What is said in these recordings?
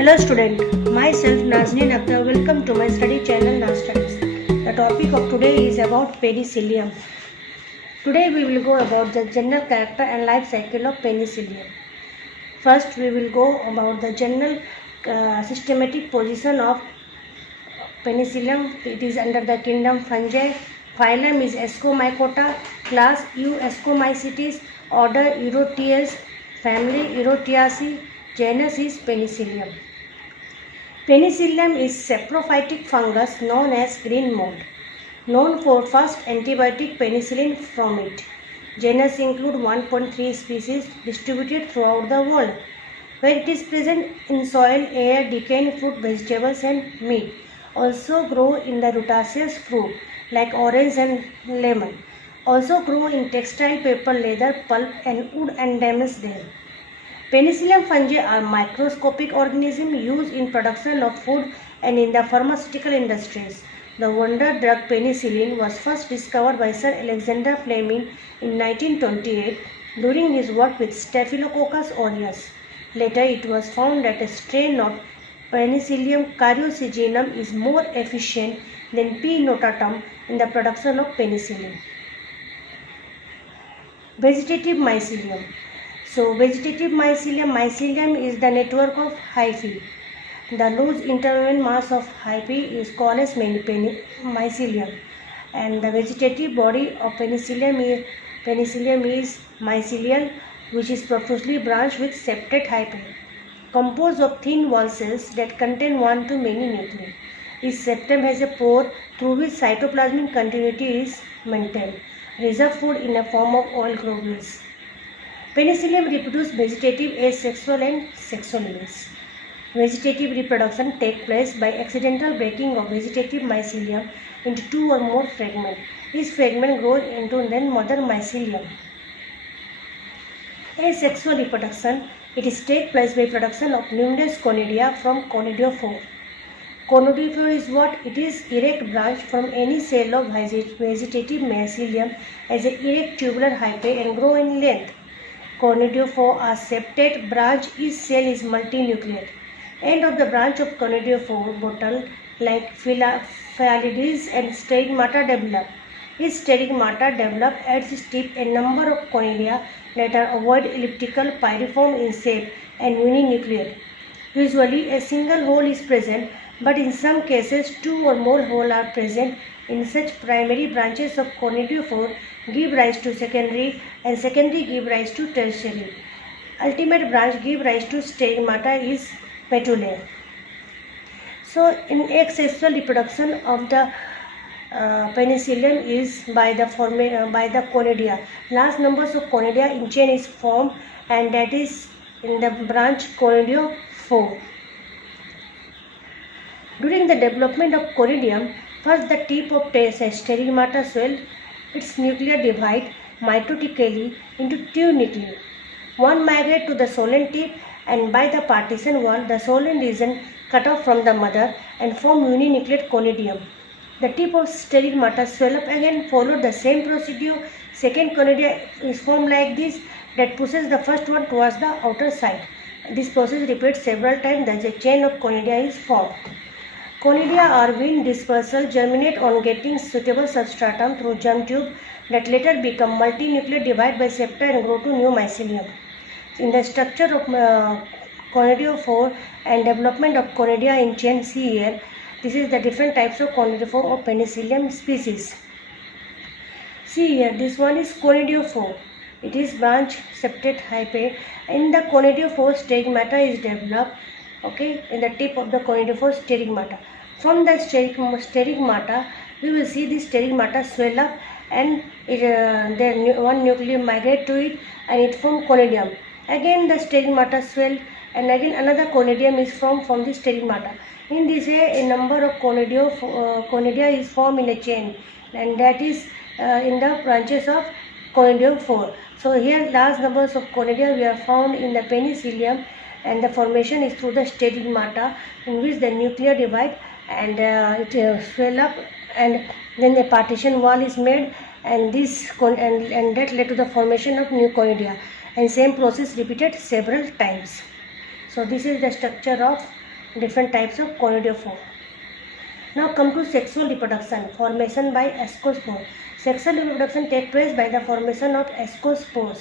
Hello student, myself Nazneen Akhtar. Welcome to my study channel Naz Studies. The topic of today is about penicillium. Today we will go about the general character and life cycle of penicillium. First we will go about the general systematic position of penicillium. It is under the kingdom Fungi. Phylum is Ascomycota, class Ascomycetes, order Euroteas, family Euroteaceae, genus is Penicillium. Penicillium is saprophytic fungus known as green mold, known for first antibiotic penicillin from it. Genus include 1.3 species distributed throughout the world, where it is present in soil, air, decaying fruit, vegetables and meat. Also grow in the rutaceous fruit like orange and lemon. Also grow in textile, paper, leather, pulp and wood and damaged them. Penicillium fungi are microscopic organisms used in production of food and in the pharmaceutical industries. The wonder drug penicillin was first discovered by Sir Alexander Fleming in 1928 during his work with Staphylococcus aureus. Later it was found that a strain of Penicillium caryopsygenum is more efficient than P. notatum in the production of penicillin. Vegetative mycelium. So vegetative mycelium is the network of hyphae. The loose interwoven mass of hyphae is called as mycelium, and the vegetative body of penicillium is mycelial, which is profusely branched with septate hyphae, composed of thin wall cells that contain one to many nuclei. Each septum has a pore through which cytoplasmic continuity is maintained. Reserve food in a form of oil globules. Penicillium reproduces vegetative, asexual and sexual males. Vegetative reproduction takes place by accidental breaking of vegetative mycelium into two or more fragments. Each fragment grows into then mother mycelium. Asexual reproduction, it is take place by production of numerous conidia from conidiophore. Conidiophore is what? It is erect branch from any cell of vegetative mycelium as an erect tubular hyphae and grow in length. Conidiophore are septate branch, each cell is multinucleate. End of the branch of conidiophore bottle like phyllides and stigmata develop. Each stigmata develop at its tip a number of conidia that are ovoid, elliptical, pyriform in shape and uninucleate. Usually a single hole is present, but in some cases two or more holes are present. In such, primary branches of conidiophore give rise to secondary and secondary give rise to tertiary. Ultimate branch give rise to stigmata is petulae. So in asexual reproduction of the penicillium is by the conidia. Large numbers of conidia in chain is formed, and that is in the branch conidiophore. During the development of conidium, first the tip of stigmata swell, its nuclear divide mitotically into two nuclei. One migrate to the solen tip, and by the partition wall, the solen region cut off from the mother and form uninucleate conidium. The tip of stigmata swell up again, follow the same procedure. Second conidia is formed like this, that pushes the first one towards the outer side. This process repeats several times, thus a chain of conidia is formed. Conidia are wind dispersal, germinate on getting suitable substratum through germ tube that later become multinucleate, divide by septa and grow to new mycelium. In the structure of conidiophore and development of conidia in chain, see here, this is the different types of conidiophore of penicillium species. See here, this one is conidiophore. It is branch septate hyphae. In the conidiophore, stigmata is developed. Okay, in the tip of the conidiophore stigmata. From the stigmata, we will see the stigmata swell up, and one nucleus migrate to it, and it form conidium. Again the stigmata swell, and again another conidium is formed from the stigmata. In this way, a number of conidia is formed in a chain, and that is in the branches of conidiophore. So here large numbers of conidia we are found in the penicillium, and the formation is through the stigmata, in which the nuclear divide and it swell up, and then the partition wall is made, and this and that led to the formation of new conidia, and same process repeated several times. So this is the structure of different types of conidiophore. Now come to sexual reproduction, formation by ascospore. Sexual reproduction takes place by the formation of ascospores,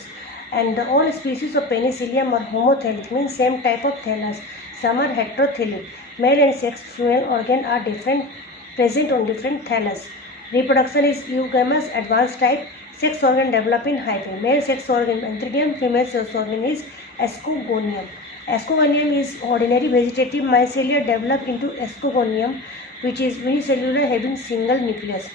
and all species of Penicillium are homothallic, means same type of thallus. Some are heterothallic. Male and female organ are different, present on different thallus. Reproduction is eugamous, advanced type. Sex organ develop in hyphae. Male sex organ antheridium, female sex organ is ascogonium. Ascogonium is ordinary vegetative mycelia developed into ascogonium, which is unicellular having single nucleus.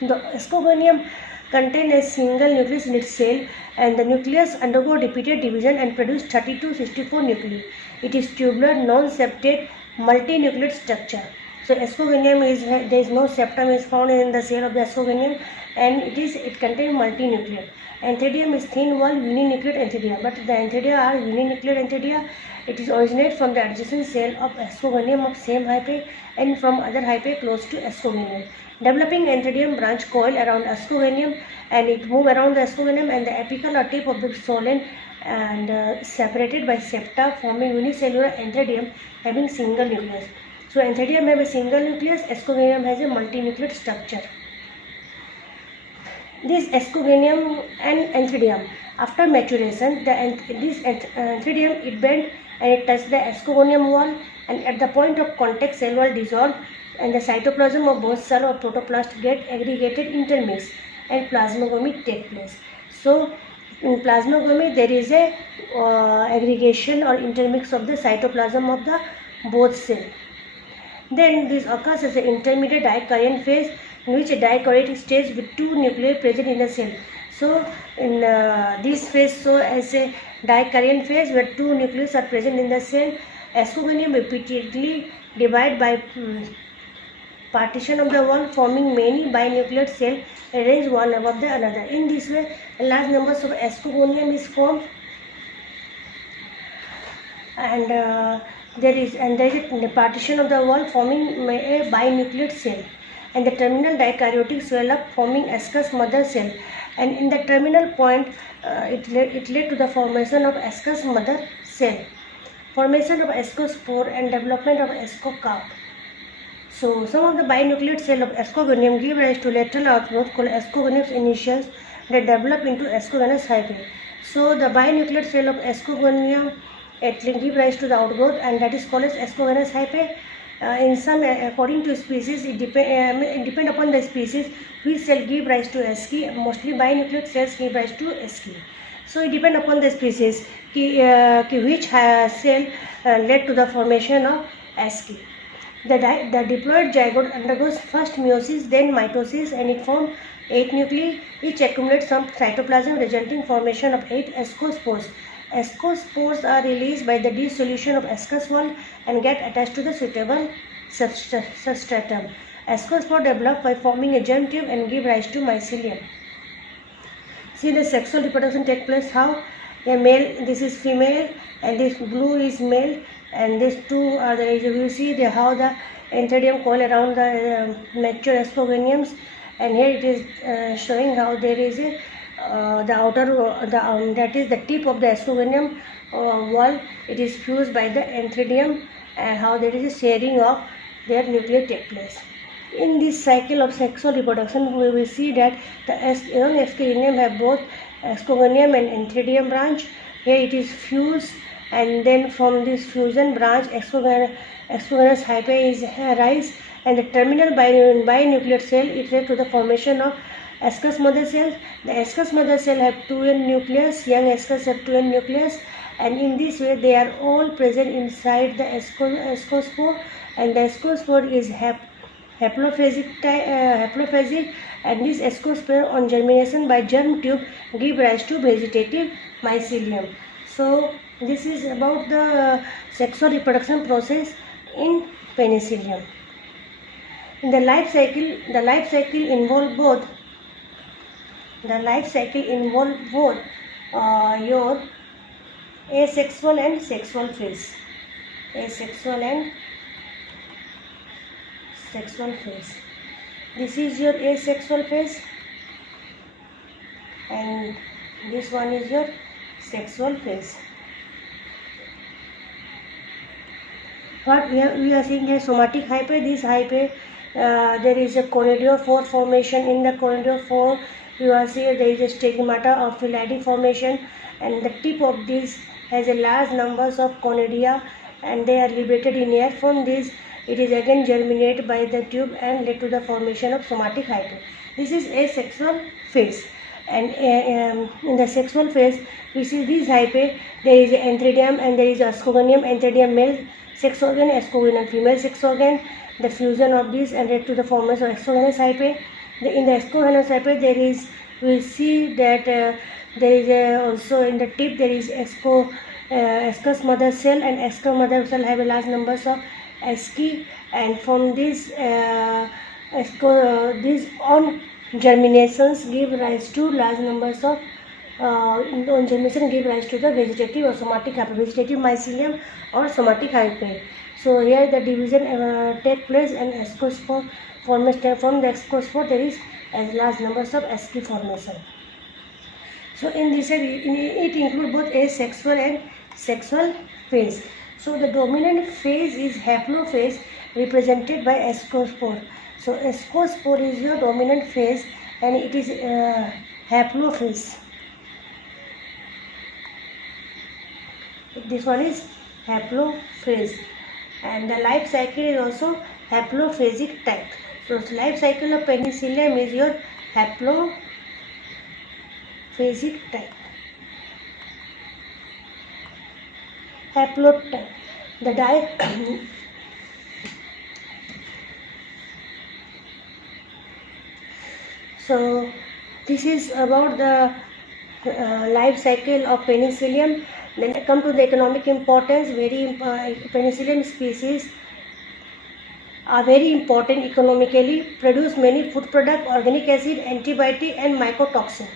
The ascogonium contains a single nucleus in its cell, and the nucleus undergo repeated division and produce 30 to 64 nuclei. It is tubular, non-septate, multinucleate structure. So ascogonium is, there is no septum is found in the cell of the ascogonium, and it contains multinucleate. Antheridium is thin wall uninucleate antheria, but the antheria are uninucleate antheria. It is originated from the adjacent cell of ascogonium of same hyphae and from other hyphae close to ascogonium. Developing antheridium branch coil around ascogonium, and it move around the ascogonium and the apical or tip of the solen and separated by septa, forming unicellular antheridium having single nucleus. So antheridium have a single nucleus, ascogonium has a multinucleate structure. This ascogonium and antheridium, after maturation, this antheridium it bend and it touches the ascogonium wall, and at the point of contact cell wall dissolve, and the cytoplasm of both cell or protoplast get aggregated intermix, and plasmagomy take place. So in plasmagomy there is a aggregation or intermix of the cytoplasm of the both cell. Then this occurs as an intermediate dichorion phase, in which a dichoric stage with two nuclei present in the cell. So in this phase, so as a dichorion phase where two nuclei are present in the cell, ascogonium repeatedly divide by partition of the wall, forming many binucleate cells arranged one above the another. In this way, large numbers of ascogonium is formed, and there is a partition of the wall forming a binucleate cell, and the terminal dikaryotic swell up forming ascus mother cell, and in the terminal point it led to the formation of ascus mother cell, formation of ascospore and development of ascocarp. So some of the binucleate cell of ascogonium give rise to lateral outgrowth called ascogonium initials that develop into ascogonous hyphae. So the binucleate cell of ascogonium it give rise to the outgrowth, and that is called as ascogonous hyphae. In some, according to species, it depend upon the species which cell give rise to asci. Mostly binucleate cells give rise to asci. So it depend upon the species which cell led to the formation of asci. The diploid zygote undergoes first meiosis, then mitosis, and it forms 8 nuclei. Each accumulates some cytoplasm, resulting formation of 8 ascospores. Ascospores are released by the dissolution of ascus wall and get attached to the suitable substratum. Ascospore develop by forming a germ tube and give rise to mycelium. See the sexual reproduction take place how a male, this is female, and this blue is male, and these two are the, you see how the antheridium coil around the mature ascogoniums, and here it is showing how there is a the outer that is the tip of the ascogonium wall, it is fused by the antheridium, and how there is a sharing of their nuclei take place. In this cycle of sexual reproduction, we will see that the young ascogonium have both ascogonium and antheridium branch. Here it is fused, and then from this fusion branch ascogonous hyphae is arise, and the terminal binucleate cell it led to the formation of ascus mother cells. The ascus mother cell have 2n nucleus, young ascus have 2n nucleus, and in this way they are all present inside the ascospore, and the ascospore is haplophasic, and this ascospore on germination by germ tube give rise to vegetative mycelium. So this is about the sexual reproduction process in Penicillium. In the life cycle involve both your asexual and sexual phase. This is your asexual phase, and this one is your sexual phase. What we are seeing here, somatic hyphae. This hyphae, there is a conidiophore formation. In the conidiophore, you are seeing there is a stigmata of Filadi formation, and the tip of this has a large numbers of conidia, and they are liberated in air. From this, it is again germinated by the tube and led to the formation of somatic hyphae. This is asexual phase. And in the sexual phase, we see these hyphae. There is antheridium and there is ascogonium. Antheridium male sex organ, ascogonium female sex organ. The fusion of these and led to the formation of exogenous hyphae. In the exogenous hyphae, there is, we see that there is also in the tip there is ascus mother cell, and ascus mother cell have a large numbers of asci, and from this these on germinations give rise to large numbers of on germination give rise to the vegetative or somatic hyphae, vegetative mycelium or somatic hyphae. So here the division take place, and ascospore formation. From the ascospore there is as large numbers of asci formation. So in this it includes both asexual and sexual phase. So the dominant phase is haplophase, represented by ascospore. So ascospore is your dominant phase, and it is haplophase. This one is haplophase, and the life cycle is also haplophasic type. So life cycle of Penicillium is your haplophasic type. Haplotype. The So this is about the life cycle of Penicillium. Then I come to the economic importance. Penicillium species are very important economically, produce many food products, organic acid, antibiotic and mycotoxin.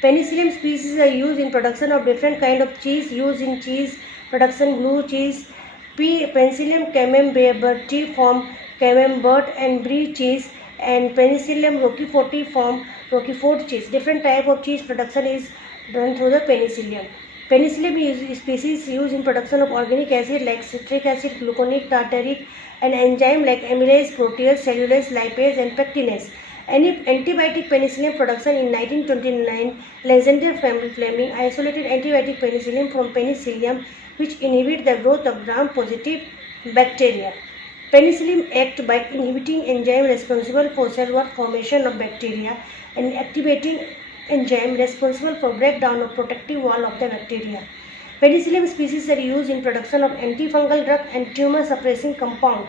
Penicillium species are used in production of different kind of cheese, used in cheese production, blue cheese, Penicillium camembert form camembert and brie cheese, and Penicillium roquefort form roquefort cheese. Different type of cheese production is done through the Penicillium. Penicillium is species used in production of organic acid like citric acid, gluconic, tartaric, and enzyme like amylase, protease, cellulase, lipase, and pectinase. Antibiotic penicillium production in 1929, Alexander Fleming isolated antibiotic penicillium from Penicillium, which inhibit the growth of gram-positive bacteria. Penicillium acts by inhibiting enzyme responsible for cell wall formation of bacteria and activating enzyme responsible for breakdown of protective wall of the bacteria. Penicillium species are used in production of antifungal drug and tumor suppressing compound.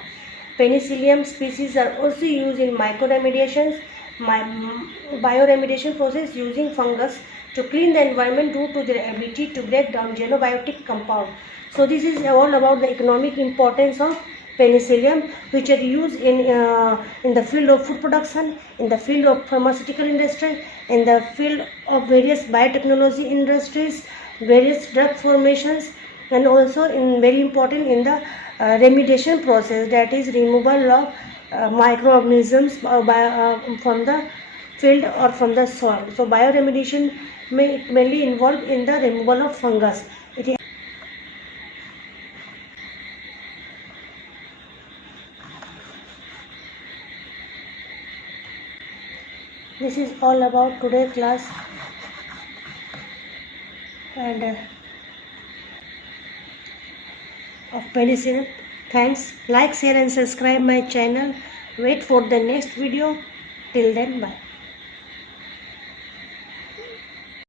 Penicillium species are also used in bioremediation process using fungus to clean the environment due to their ability to break down xenobiotic compound. So this is all about the economic importance of Penicillium, which are used in the field of food production, in the field of pharmaceutical industry, in the field of various biotechnology industries, various drug formations, and also in very important in the remediation process, that is removal of microorganisms from the field or from the soil. So bioremediation may mainly involved in the removal of fungus. This is all about today's class, and of penicillin. Thanks. Like, share and subscribe my channel. Wait for the next video. Till then, bye.